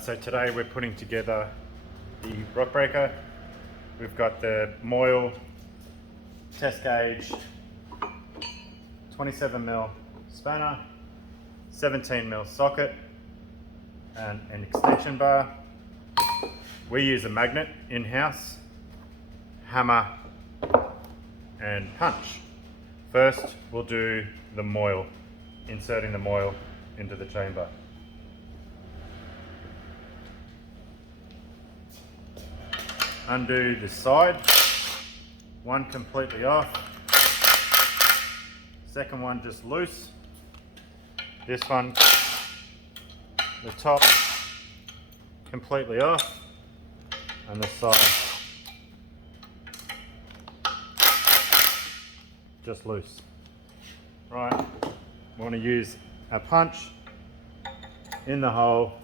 So today we're putting together the rock breaker. We've got the Moyle test gauge 27mm spanner, 17mm socket, and an extension bar. We use a magnet in-house, hammer and punch. First we'll do the Moyle, inserting the Moyle into the chamber. Undo the side, one completely off, second one just loose, this one, the top completely off, and the side just loose. Right, we want to use a punch in the hole.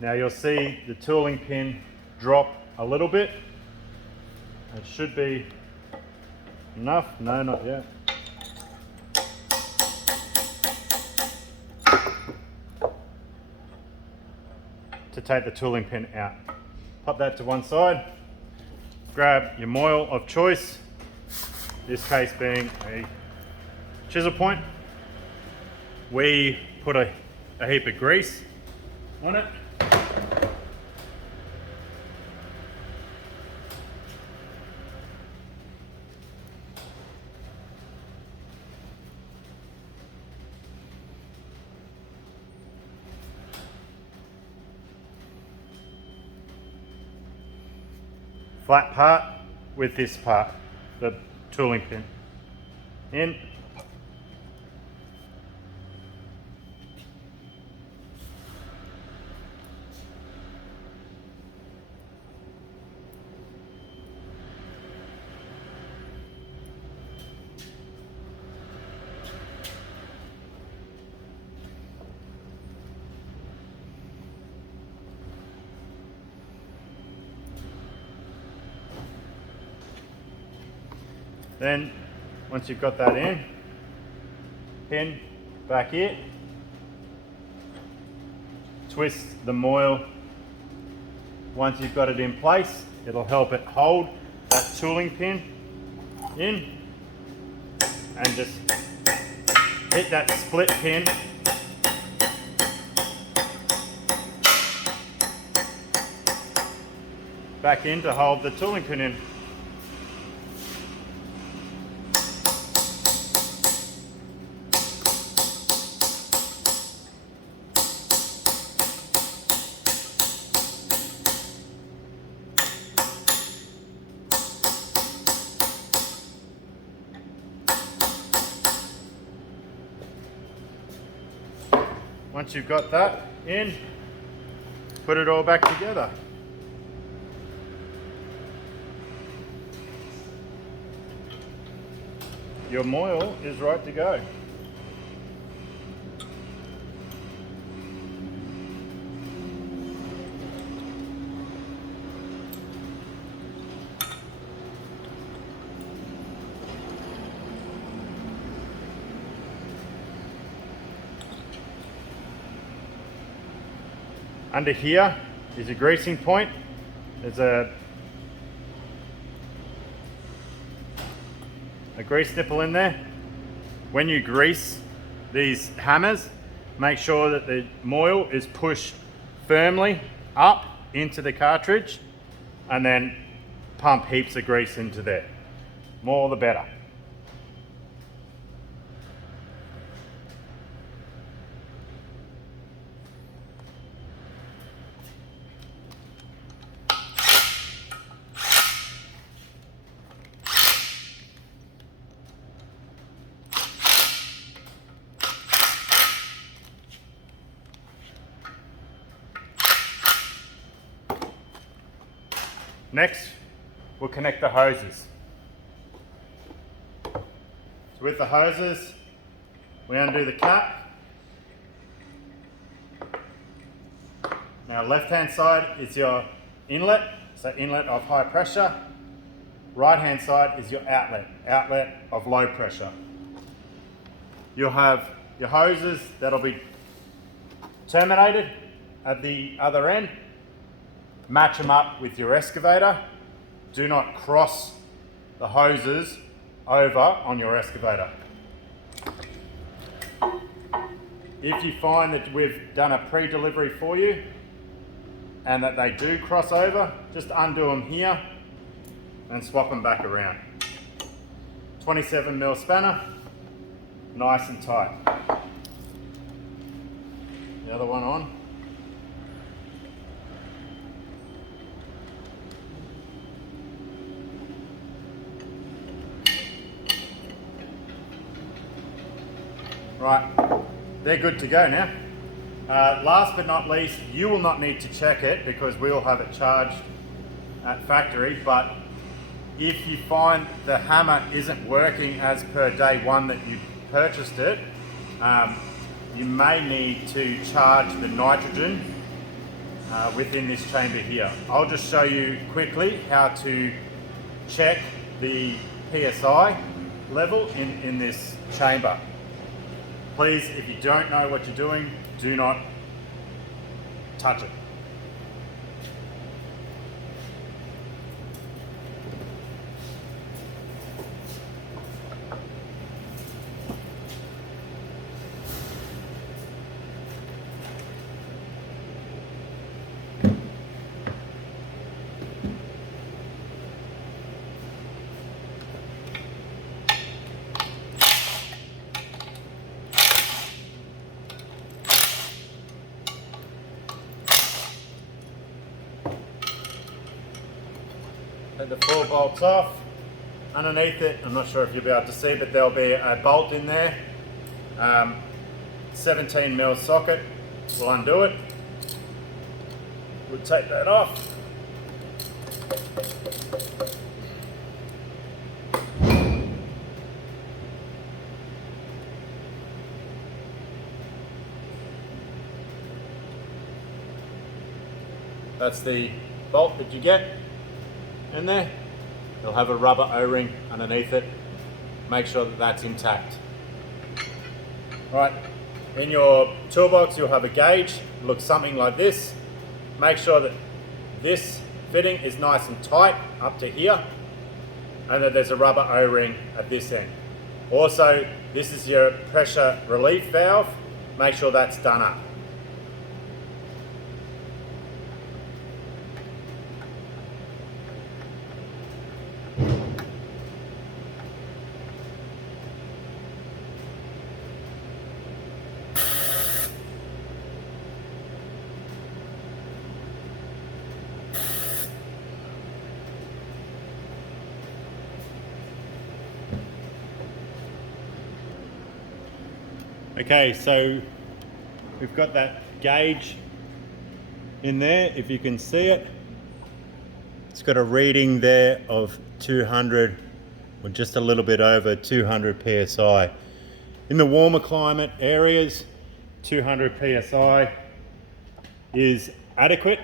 Now you'll see the tooling pin drop a little bit. It should be enough. No, not yet. To take the tooling pin out. Pop that to one side. Grab your Moyle of choice, this case being a chisel point. We put a heap of grease on it. Flat part with this part, the tooling pin in. Then, once you've got that in, pin back here, twist the Moyle. Once you've got it in place, it'll help it hold that tooling pin in, and just hit that split pin back in to hold the tooling pin in. Once you've got that in, put it all back together. Your Moyle is right to go. Under here is a greasing point. There's a grease nipple in there. When you grease these hammers, make sure that the Moyle is pushed firmly up into the cartridge, and then pump heaps of grease into there. More the better. Next, we'll connect the hoses. So with the hoses, we undo the cap. Now left hand side is your inlet, so inlet of high pressure. Right hand side is your outlet, outlet of low pressure. You'll have your hoses that'll be terminated at the other end. Match them up with your excavator. Do not cross the hoses over on your excavator. If you find that we've done a pre-delivery for you and that they do cross over, just undo them here and swap them back around. 27mm spanner, nice and tight. The other one on. Right, they're good to go now. Last but not least, you will not need to check it because we'll have it charged at factory, but if you find the hammer isn't working as per day one that you purchased it, you may need to charge the nitrogen within this chamber here. I'll just show you quickly how to check the PSI level in this chamber. Please, if you don't know what you're doing, do not touch it. Take the 4 bolts off. Underneath it, I'm not sure if you'll be able to see, but there'll be a bolt in there. 17mm socket. We'll undo it. We'll take that off. That's the bolt that you get in there. You'll have a rubber O-ring underneath it. Make sure that that's intact. Right, in your toolbox you'll have a gauge. It looks something like this. Make sure that this fitting is nice and tight up to here, and that there's a rubber O-ring at this end. Also, this is your pressure relief valve. Make sure that's done up. Okay, so we've got that gauge in there, if you can see it. It's got a reading there of 200, or just a little bit over 200 PSI. In the warmer climate areas, 200 PSI is adequate.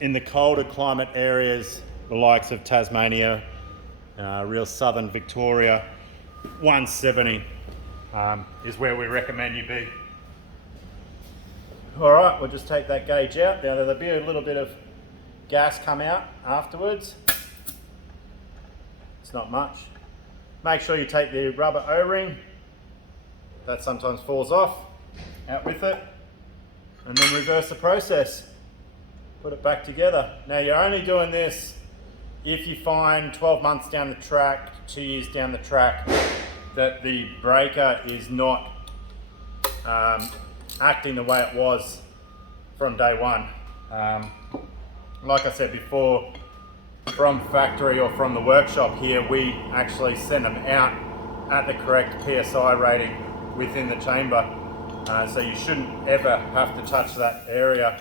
In the colder climate areas, the likes of Tasmania, real southern Victoria, 170 is where we recommend you be. All right, we'll just take that gauge out. Now there'll be a little bit of gas come out afterwards. It's not much. Make sure you take the rubber O-ring, that sometimes falls off, out with it, and then reverse the process. Put it back together. Now you're only doing this if you find 12 months down the track, 2 years down the track, that the breaker is not acting the way it was from day one. Like I said before, from factory or from the workshop here, we actually send them out at the correct PSI rating within the chamber. So you shouldn't ever have to touch that area.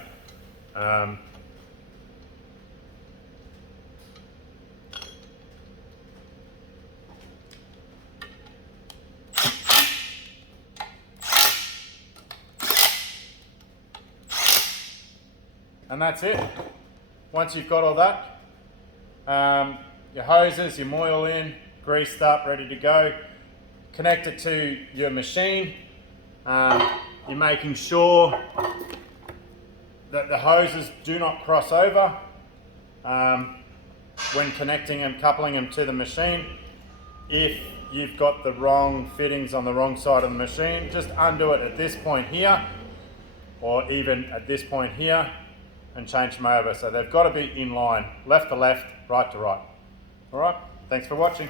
and that's it. Once you've got all that, your hoses, your moil in, greased up, ready to go, connect it to your machine. You're making sure that the hoses do not cross over when connecting them, coupling them to the machine. If you've got the wrong fittings on the wrong side of the machine, just undo it at this point here, or even at this point here, and change them over. So they've got to be in line, left to left, right to right. All right, thanks for watching.